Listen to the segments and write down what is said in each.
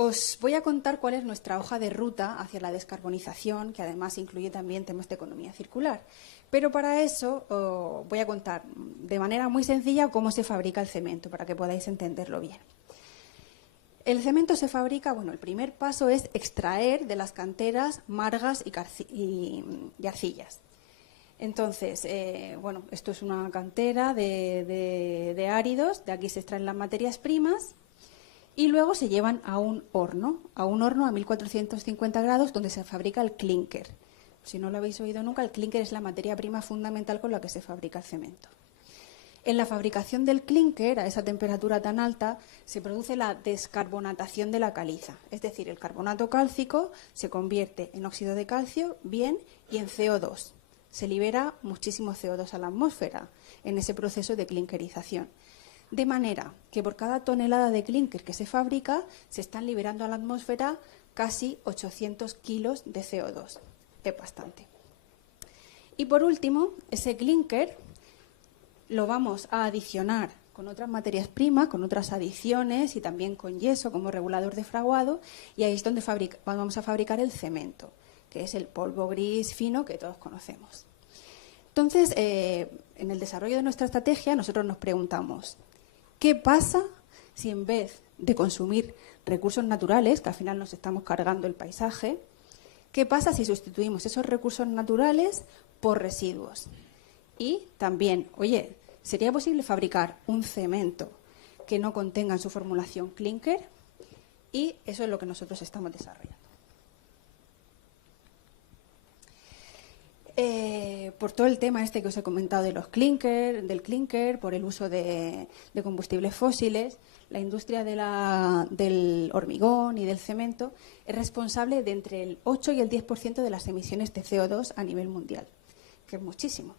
Os voy a contar cuál es nuestra hoja de ruta hacia la descarbonización, que además incluye también temas de economía circular. Pero para eso voy a contar de manera muy sencilla cómo se fabrica el cemento, para que podáis entenderlo bien. El cemento se fabrica, bueno, el primer paso es extraer de las canteras margas y arcillas. Entonces, bueno, esto es una cantera de áridos, de aquí se extraen las materias primas y luego se llevan a un horno a 1450 grados donde se fabrica el clinker. Si no lo habéis oído nunca, el clinker es la materia prima fundamental con la que se fabrica el cemento. En la fabricación del clinker, a esa temperatura tan alta, se produce la descarbonatación de la caliza. Es decir, el carbonato cálcico se convierte en óxido de calcio, bien, y en CO2. Se libera muchísimo CO2 a la atmósfera en ese proceso de clinkerización. De manera que por cada tonelada de clinker que se fabrica, se están liberando a la atmósfera casi 800 kilos de CO2. Es bastante. Y por último, ese clinker lo vamos a adicionar con otras materias primas, con otras adiciones y también con yeso como regulador de fraguado, y ahí es donde vamos a fabricar el cemento, que es el polvo gris fino que todos conocemos. Entonces, en el desarrollo de nuestra estrategia, nosotros nos preguntamos, ¿qué pasa si en vez de consumir recursos naturales, que al final nos estamos cargando el paisaje, qué pasa si sustituimos esos recursos naturales por residuos? Y también, oye, ¿sería posible fabricar un cemento que no contenga en su formulación clinker? Y eso es lo que nosotros estamos desarrollando. Por todo el tema este que os he comentado de del clinker, por el uso de combustibles fósiles, la industria del hormigón y del cemento es responsable de entre el 8 y el 10% de las emisiones de CO2 a nivel mundial, que es muchísimo.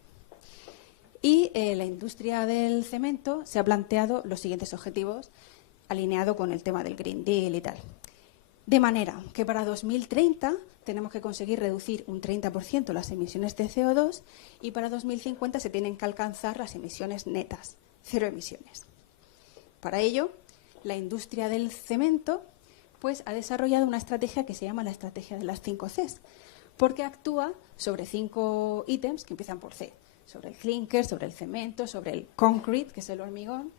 Y la industria del cemento se ha planteado los siguientes objetivos, alineado con el tema del Green Deal y tal. De manera que para 2030 tenemos que conseguir reducir un 30% las emisiones de CO2 y para 2050 se tienen que alcanzar las emisiones netas, cero emisiones. Para ello, la industria del cemento pues, ha desarrollado una estrategia que se llama la estrategia de las 5 Cs, porque actúa sobre 5 ítems que empiezan por C. Sobre el clinker, sobre el cemento, sobre el concrete, que es el hormigón,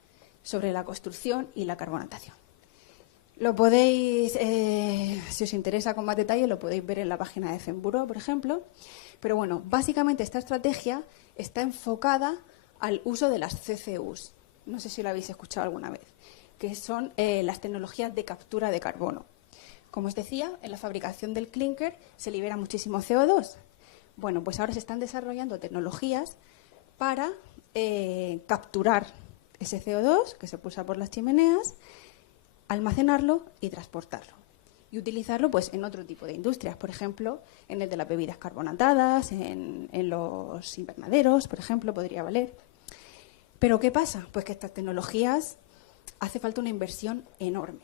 sobre la construcción y la carbonatación. Lo podéis, si os interesa con más detalle, lo podéis ver en la página de Cemburo, por ejemplo. Pero bueno, básicamente esta estrategia está enfocada al uso de las CCUs. No sé si lo habéis escuchado alguna vez, que son las tecnologías de captura de carbono. Como os decía, en la fabricación del clinker se libera muchísimo CO2. Bueno, pues ahora se están desarrollando tecnologías para capturar ese CO2 que se pulsa por las chimeneas, almacenarlo y transportarlo. Y utilizarlo pues, en otro tipo de industrias, por ejemplo, en el de las bebidas carbonatadas, en los invernaderos, por ejemplo, podría valer. Pero ¿qué pasa? Pues que estas tecnologías hace falta una inversión enorme.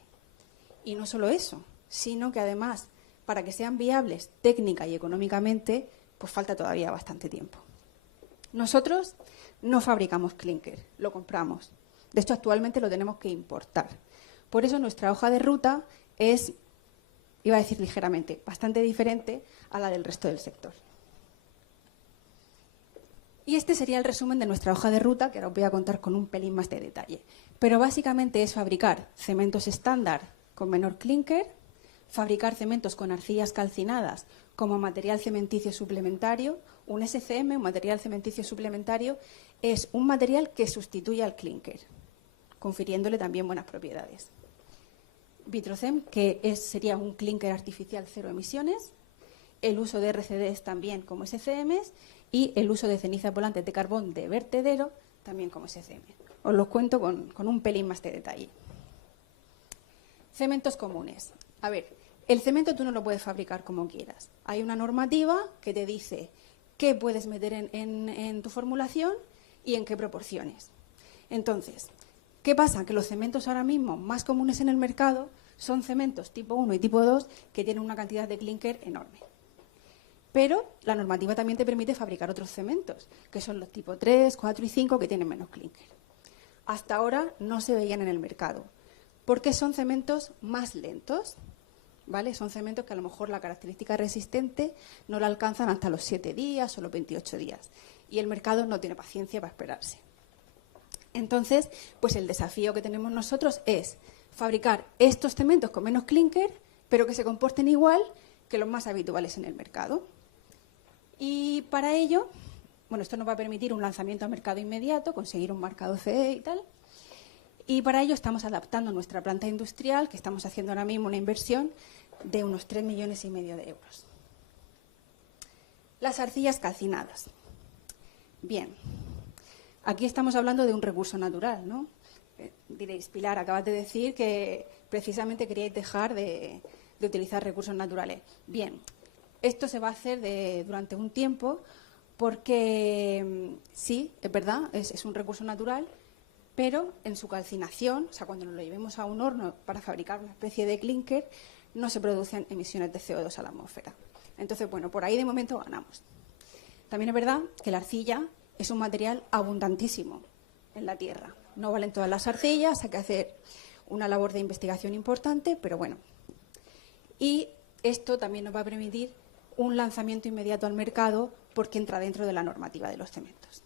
Y no solo eso, sino que además, para que sean viables técnica y económicamente, pues falta todavía bastante tiempo. Nosotros no fabricamos clinker, lo compramos. De hecho, actualmente lo tenemos que importar. Por eso nuestra hoja de ruta es, iba a decir ligeramente, bastante diferente a la del resto del sector. Y este sería el resumen de nuestra hoja de ruta, que ahora os voy a contar con un pelín más de detalle. Pero básicamente es fabricar cementos estándar con menor clinker, fabricar cementos con arcillas calcinadas como material cementicio suplementario. Un SCM, un material cementicio suplementario, es un material que sustituye al clinker, confiriéndole también buenas propiedades. Vitrocem, que sería un clinker artificial cero emisiones, el uso de RCDs también como SCMs y el uso de cenizas volantes de carbón de vertedero también como SCM. Os lo cuento con un pelín más de detalle. Cementos comunes. A ver, el cemento tú no lo puedes fabricar como quieras. Hay una normativa que te dice qué puedes meter en tu formulación y en qué proporciones. Entonces, ¿qué pasa? Que los cementos ahora mismo más comunes en el mercado son cementos tipo 1 y tipo 2 que tienen una cantidad de clinker enorme. Pero la normativa también te permite fabricar otros cementos, que son los tipo 3, 4 y 5 que tienen menos clinker. Hasta ahora no se veían en el mercado. porque son cementos más lentos, ¿vale? Son cementos que a lo mejor la característica resistente no la alcanzan hasta los 7 días o los 28 días. Y el mercado no tiene paciencia para esperarse. Entonces, pues el desafío que tenemos nosotros es fabricar estos cementos con menos clínker, pero que se comporten igual que los más habituales en el mercado. Y para ello, bueno, esto nos va a permitir un lanzamiento a mercado inmediato, conseguir un marcado CE y tal. Y para ello estamos adaptando nuestra planta industrial, que estamos haciendo ahora mismo una inversión de unos 3,5 millones de euros. Las arcillas calcinadas. Bien, aquí estamos hablando de un recurso natural, ¿no? Diréis, Pilar, acabas de decir que precisamente queríais dejar de utilizar recursos naturales. Bien, esto se va a hacer durante un tiempo porque sí, es verdad, es un recurso natural, pero en su calcinación, o sea, cuando nos lo llevemos a un horno para fabricar una especie de clínker, no se producen emisiones de CO2 a la atmósfera. Entonces, bueno, por ahí de momento ganamos. También es verdad que la arcilla es un material abundantísimo en la Tierra. No valen todas las arcillas, hay que hacer una labor de investigación importante, pero bueno. Y esto también nos va a permitir un lanzamiento inmediato al mercado porque entra dentro de la normativa de los cementos.